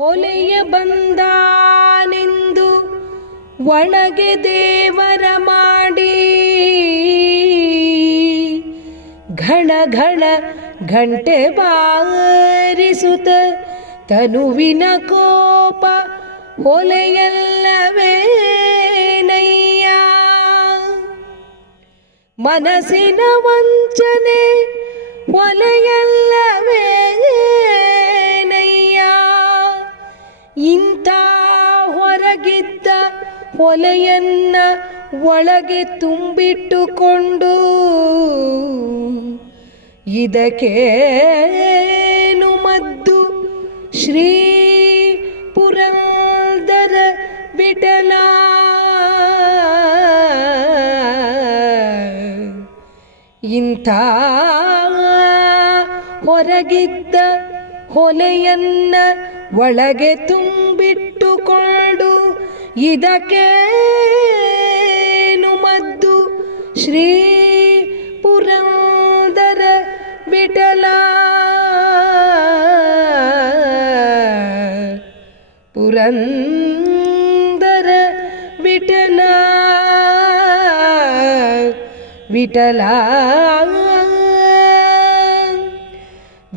ಹೊಲೆಯ ಬಂದಾನೆಂದು ಒಳಗೆ ದೇವರ ಮಾಡಿ ಘಣ ಘಣ ಘಂಟೆ ಬಾರಿಸುತ್ತ ತನುವಿನ ಕೋಪ ಹೊಲೆಯಲ್ಲವೇನಯ್ಯ. ಮನಸ್ಸಿನ ವಂಚನೆ ಹೊಲೆಯಲ್ಲವೇನಯ್ಯ. ಇಂಥ ಹೊರಗಿದ್ದ ಹೊಲೆಯನ್ನ ಒಳಗೆ ತುಂಬಿಟ್ಟುಕೊಂಡು ಇದಕ್ಕೇನು ಮದ್ದು ಶ್ರೀ ಪುರಂದರ ವಿಠಲ. ಇಂಥ ಹೊರಗಿದ್ದ ಹೊಲೆಯನ್ನ ಒಳಗೆ ತುಂಬಿಟ್ಟುಕೊಂಡು ಇದಕ್ಕೇನು ಮದ್ದು ಶ್ರೀ ಪುರಂದರ ವಿಠಲ. ಪುರಂದರ ವಿಠಲ ವಿಠಲ.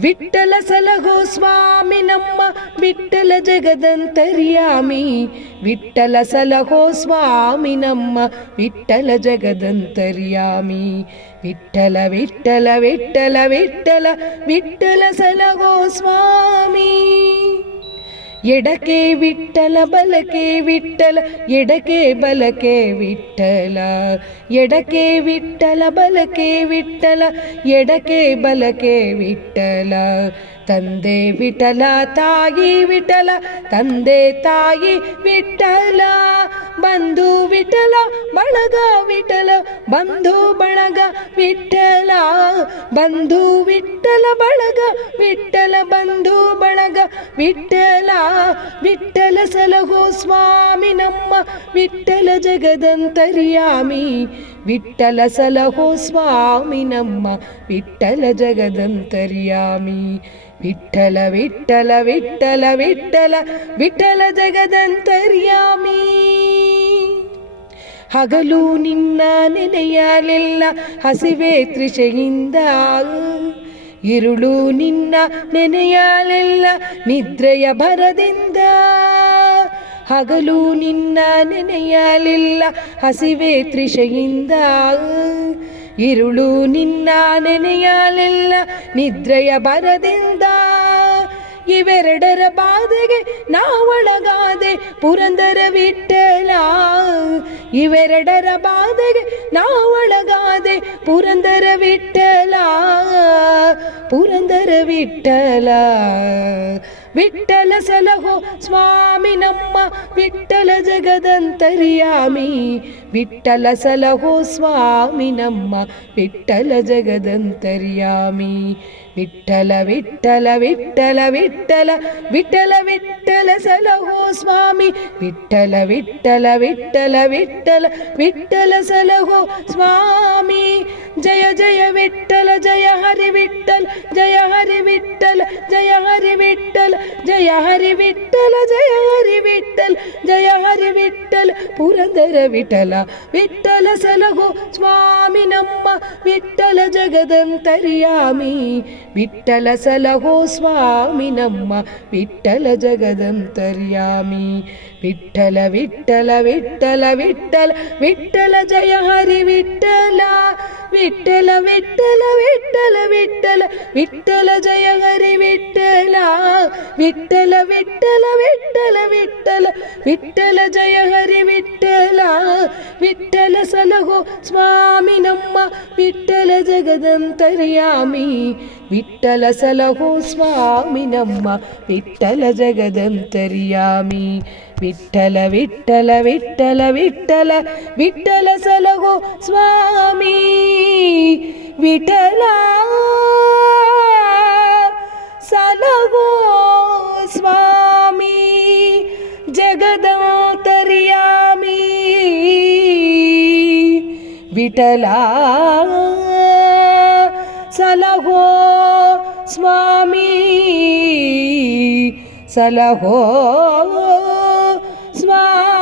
ವಿಠಲ ಸಲಹೋ ಸ್ವಾಮಿ ನಮ್ಮ ವಿಠಲ ಜಗದಂತರ್ಯಾಮಿ. ವಿಠಲ ಸಲಹೋ ಸ್ವಾಮಿ ನಮ್ಮ ವಿಠಲ ಜಗದಂತರ್ಯಾಮಿ. ವಿಠಲ ವಿಠಲ ವಿಠಲ ವಿಠಲ ವಿಠಲ ಸಲಹೋ ಸ್ವಾಮಿ. ಎಡಕೆ ವಿಠಲ ಬಲಕೆ ವಿಠಲ ಎಡಕೆ ಬಲಕೆ ವಿಠಲ. ಎಡಕೆ ವಿಠಲ ಬಲಕೆ ವಿಠಲ ಎಡಕೆ ಬಲಕೆ ವಿಠಲ. ತಂದೆ ವಿಠಲ ತಾಯಿ ವಿಠಲ ತಂದೆ ತಾಯಿ ವಿಠಲ. ಬಂಧು ವಿಠಲ ಬಳಗ ವಿಠಲ ಬಂಧು ಬಳಗ ವಿಠಲ. ಬಂಧು ವಿಠಲ ಬಳಗ ವಿಠಲ ಬಂಧು ಬಳಗ ವಿಠಲ. ವಿಠಲ ಸಲಹೋ ಸ್ವಾಮಿ ನಮ್ಮ ವಿಠಲ ಜಗದಂತರ್ಯಾಮಿ. ವಿಠಲ ಸಲಹೋ ಸ್ವಾಮಿ ನಮ್ಮ ವಿಠಲ ಜಗದಂತರ್ಯಾಮಿ. ವಿಠಲ ವಿಠಲ ವಿಠಲ ವಿಠಲ ವಿಠಲ ಜಗದಂತರ್ಯಾಮಿ. ಹಗಲು ನಿನ್ನ ನೆನೆಯಲಿಲ್ಲ ಹಸಿವೆ ತೃಷೆಯಿಂದ. ಇರುಳು ನಿನ್ನ ನೆನೆಯಲಿಲ್ಲ ನಿದ್ರೆಯ ಭರದಿಂದ. ಹಗಲು ನಿನ್ನ ನೆನೆಯಲಿಲ್ಲ ಹಸಿವೆ ತೃಷೆಯಿಂದ. ಇರುಳು ನಿನ್ನ ನೆನೆಯಲಿಲ್ಲ ನಿದ್ರೆಯ ಭರದಿಂದ. ಇವೆರಡರ ಬಾಧೆಗೆ ನಾವೊಳಗಾದೆ ಪುರಂದರ ವಿಠಲ. ಇವೆರಡರ ಬಾಧೆಗೆ ನಾವೊಳಗಾದೆ ಪುರಂದರ ವಿಠಲ. ಪುರಂದರ ವಿಠಲ. ವಿಠಲ ಸಲಹೋ ಸ್ವಾಮಿ ನಮ್ಮ ವಿಠಲ ಜಗದಂತರ್ಯಾಮಿ. ವಿಠಲ ಸಲಹೋ ಸ್ವಾಮಿ ನಮ್ಮ ವಿಠಲ ಜಗದಂತರ್ಯಾಮಿ. ವಿಠಲ ವಿಠಲ ವಿಠಲ ವಿಠಲ ವಿಠಲ ವಿಠಲ ಸಲಹೋ ಸ್ವಾಮಿ. ವಿಠಲ ವಿಠಲ ವಿಠಲ ವಿಠಲ ವಿಠಲ ಸಲಹೋ ಸ್ವಾಮಿ. ಜಯ ಜಯ ವಿಠಲ ಜಯ ಹರಿ ವಿಠಲ ಜಯ ಹರಿ ವಿಠಲ ಜಯ ಹರಿ ವಿಠಲ ಜಯ ಹರಿ ವಿಠಲ ಜಯ ಹರಿ ವಿಠಲ ಜಯ ಹರಿ ವಿಠಲ. ಪುರಂದರ ವಿಠಲ. ವಿಠಲ ಸಲಹೋ ಸ್ವಾಮಿ ನಮ್ಮ ವಿಠಲ ಜಗದಂತರ್ಯಾಮಿ. ವಿಠಲ ಸಲಹೋ ಸ್ವಾಮಿ ನಮ್ಮ ವಿಠಲ ಜಗದಂತರ್ಯಾಮಿ. ವಿಠಲ ವಿಠಲ ವಿಠಲ ವಿಠಲ ವಿಠಲ ಜಯ ಹರಿ ವಿಠಲ. ವಿಠಲ ವಿಠಲ ವಿಠಲ ವಿಠಲ ವಿಠಲ ಜಯ ಹರಿ ವಿಠಲ. ವಿಠಲ ವಿಠಲ ವಿಠಲ ವಿಠಲ ವಿಠಲ ಜಯ ಹರಿ ವಿಠಲ. ವಿಠಲ ಸಲಹೋ ಸ್ವಾಮಿ ನಮ್ಮ ವಿಠಲ ಜಗದಂತರ್ಯಾಮಿ. ವಿಠಲ ಸಲಹೋ ಸ್ವಾಮಿ ನಮ್ಮ ವಿಠಲ ಜಗದಂತರ್ಯಾಮಿ. ವಿಠಲ ವಿಠಲ ವಿಠಲ ವಿಠಲ ವಿಠಲ ಸಲಹೋ ಸ್ವಾಮಿ. ವಿಠಲ ಸಲಹೋ ಸ್ವಾಮಿ ಜಗದಂತರ್ಯಾಮಿ. ವಿಠಲ ಸಲಹೋ ಸ್ವಾಮಿ ಸಲಹೋ ಸ್ವಾಮಿ.